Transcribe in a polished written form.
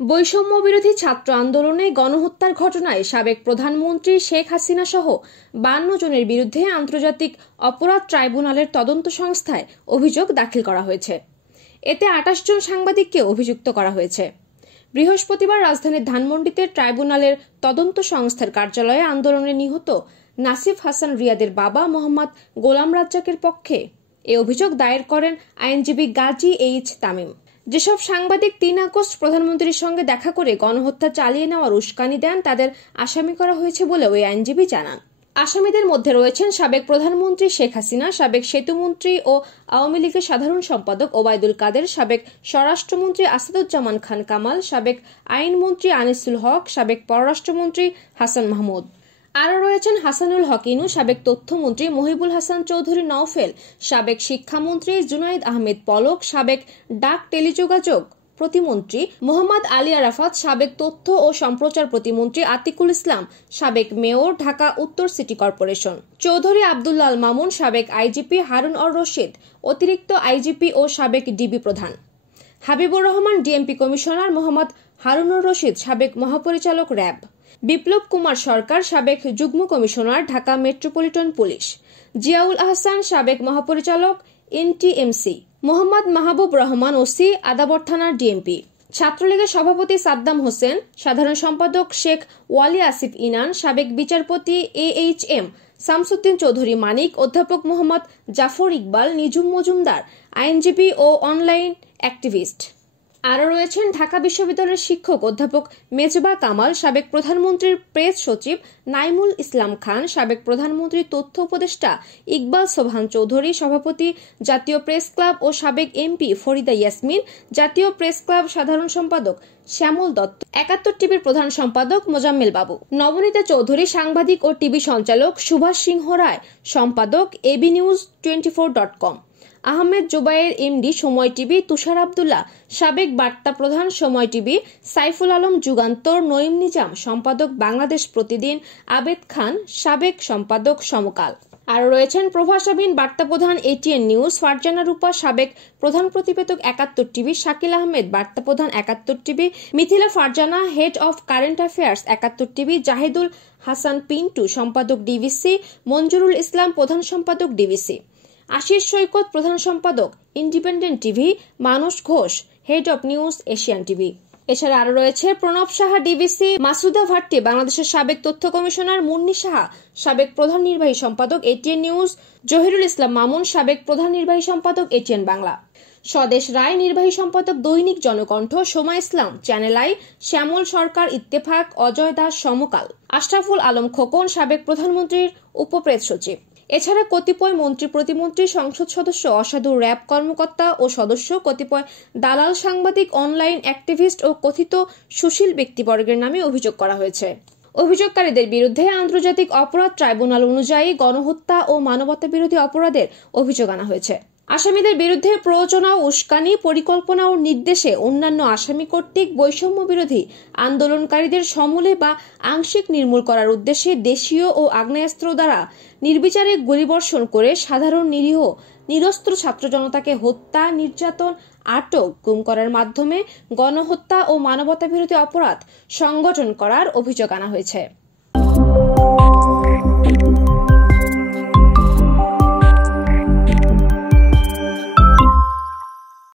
বৈষম্য বিরোধী ছাত্র আন্দোলনে গণহত্যার ঘটনায় সাবেক প্রধানমন্ত্রী শেখ হাসিনা সহ 52 জনের বিরুদ্ধে আন্তর্জাতিক অপরাধ ট্রাইব্যুনালের তদন্ত সংস্থায় অভিযোগ দাখিল করা হয়েছে। এতে 28 জন সাংবাদিককে অভিযুক্ত করা হয়েছে। বৃহস্পতিবার রাজধানীর ধানমন্ডিতে ট্রাইব্যুনালের তদন্ত সংস্থার কার্যালয়ে আন্দোলনে নিহত নাসিফ হাসান রিয়াদের বাবা মোহাম্মদ গোলাম রাজ্জাকের পক্ষে এ অভিযোগ দায়ের করেন আইনজীবী গাজী এইচ তামিম। যেসব সাংবাদিক 3 আগস্ট প্রধানমন্ত্রীর সঙ্গে দেখা করে গণহত্যা চালিয়ে নেওয়ার উস্কানি দেন তাদের আসামি করা হয়েছে বলে ওই আইনজীবী জানান। আসামিদের মধ্যে রয়েছেন সাবেক প্রধানমন্ত্রী শেখ হাসিনা, সাবেক সেতুমন্ত্রী ও আওয়ামী লীগের সাধারণ সম্পাদক ওবায়দুল কাদের, সাবেক স্বরাষ্ট্রমন্ত্রী আসাদুজ্জামান খান কামাল, সাবেক আইনমন্ত্রী আনিসুল হক, সাবেক পররাষ্ট্রমন্ত্রী হাসান মাহমুদ। আরও রয়েছেন হাসানুল হক ইনু, সাবেক তথ্যমন্ত্রী মহিবুল হাসান চৌধুরী নওফেল, সাবেক শিক্ষামন্ত্রী জুনাইদ আহমেদ পলক, সাবেক ডাক টেলিযোগাযোগ প্রতিমন্ত্রী মোহাম্মদ আলী আরাফাত, সাবেক তথ্য ও সম্প্রচার প্রতিমন্ত্রী আতিকুল ইসলাম, সাবেক মেয়র ঢাকা উত্তর সিটি কর্পোরেশন চৌধুরী আব্দুল্লাহ আল মামুন, সাবেক আইজিপি হারুন অর রশিদ, অতিরিক্ত আইজিপি ও সাবেক ডিবি প্রধান হাবিবুর রহমান, ডিএমপি কমিশনার মোহাম্মদ হারুনুর রশিদ, সাবেক মহাপরিচালক র্যাব বিপ্লব কুমার সরকার, সাবেক যুগ্ম commissioner Dhaka metropolitan police Ziaul Ahsan, সাবেক মহাপরিচালক এনটিএমসি মোহাম্মদ মাহবুব রহমান, ওসি আদাবর থানার ডিএমপি ছাত্রলীগের সভাপতি সাদ্দাম হোসেন, সাধারণ সম্পাদক শেখ ওয়ালি আসিফ ইনান, সাবেক বিচারপতি AHM শামসুদ্দিন চৌধুরী মানিক, অধ্যাপক মোহাম্মদ জাফর ইকবাল, নিঝুম মজুমদার, আইনজীবী ও অনলাইন অ্যাক্টিভিস্ট। আরও রয়েছেন ঢাকা বিশ্ববিদ্যালয়ের শিক্ষক অধ্যাপক মেজবা কামাল, সাবেক প্রধানমন্ত্রীর প্রেস সচিব নাইমুল ইসলাম খান, সাবেক প্রধানমন্ত্রীর তথ্য উপদেষ্টা ইকবাল সোবহান চৌধুরী, সভাপতি জাতীয় প্রেস ক্লাব ও সাবেক এমপি ফরিদা ইয়াসমিন, জাতীয় প্রেস ক্লাব সাধারণ সম্পাদক শ্যামল দত্ত, 71 টিভির প্রধান সম্পাদক মোজাম্মেল বাবু, নবনীতা চৌধুরী, সাংবাদিক ও টিভি সঞ্চালক সুভাষ সিংহ রায়, সম্পাদক abnews24.com, আহমেদ জুবায়ের এমডি সময় টিভি, তুষার আব্দুল্লাহ, সাবেক বার্তা প্রধান সময় টিভি, সাইফুল আলম যুগান্তর, নঈম নিজাম, সম্পাদক বাংলাদেশ প্রতিদিন, আবেদ খান, সাবেক সম্পাদক সমকাল। আরও রয়েছেন প্রভাসাবিন বার্তা প্রধান ATN নিউজ, ফারজানা রূপা, সাবেক প্রধান প্রতিবেদক 71 টিভি, শাকিল আহমেদ বার্তা প্রধান 71 TV, Mithila Farzana head of current affairs 71 TV, Zahidul Hasan Pintu সম্পাদক ডিভিসি, মঞ্জুরুল ইসলাম প্রধান সম্পাদক ডিভিসি, আশিস সৈকত প্রধান সম্পাদক independent TV, Manas Ghosh head of news Asian TV. এছাড়া আরো রয়েছে প্রণব সাহা ডিভিসি, মাসুদা ভাট্টি বাংলাদেশের সাবেক তথ্য কমিশনার, মুন্নি সাহা সাবেক প্রধান নির্বাহী সম্পাদক ATN নিউজ, জহিরুল ইসলাম মামুন সাবেক প্রধান নির্বাহী সম্পাদক ATN বাংলা, স্বদেশ রায় নির্বাহী সম্পাদক দৈনিক জনকণ্ঠ, সোমা ইসলাম চ্যানেল আই, শ্যামল সরকার ইত্তেফাক, অজয় দাস সমকাল, আশরাফুল আলম খোকন সাবেক প্রধানমন্ত্রীর উপপ্রেস সচিব। এছাড়া কতিপয় মন্ত্রী প্রতিমন্ত্রী, সংসদ সদস্য, অসাধু র্যাব কর্মকর্তা ও সদস্য, কতিপয় দালাল সাংবাদিক, অনলাইন অ্যাক্টিভিস্ট ও কথিত সুশীল ব্যক্তিবর্গের নামে অভিযোগ করা হয়েছে। অভিযোগকারীদের বিরুদ্ধে আন্তর্জাতিক অপরাধ ট্রাইব্যুনাল অনুযায়ী গণহত্যা ও মানবতা বিরোধী অপরাধের অভিযোগ আনা হয়েছে। আসামিদের বিরুদ্ধে প্ররোচনা ও উস্কানি, পরিকল্পনা ও নির্দেশে অন্যান্য আসামি কর্তৃক বৈষম্য বিরোধী আন্দোলনকারীদের সমূলে বা আংশিক নির্মূল করার উদ্দেশ্যে দেশীয় ও আগ্নেয়াস্ত্র দ্বারা নির্বিচারে গুলিবর্ষণ করে সাধারণ নিরীহ নিরস্ত্র ছাত্র জনতাকে হত্যা, নির্যাতন, আটক, গুম করার মাধ্যমে গণহত্যা ও মানবতা বিরোধী অপরাধ সংগঠন করার অভিযোগ আনা হয়েছে।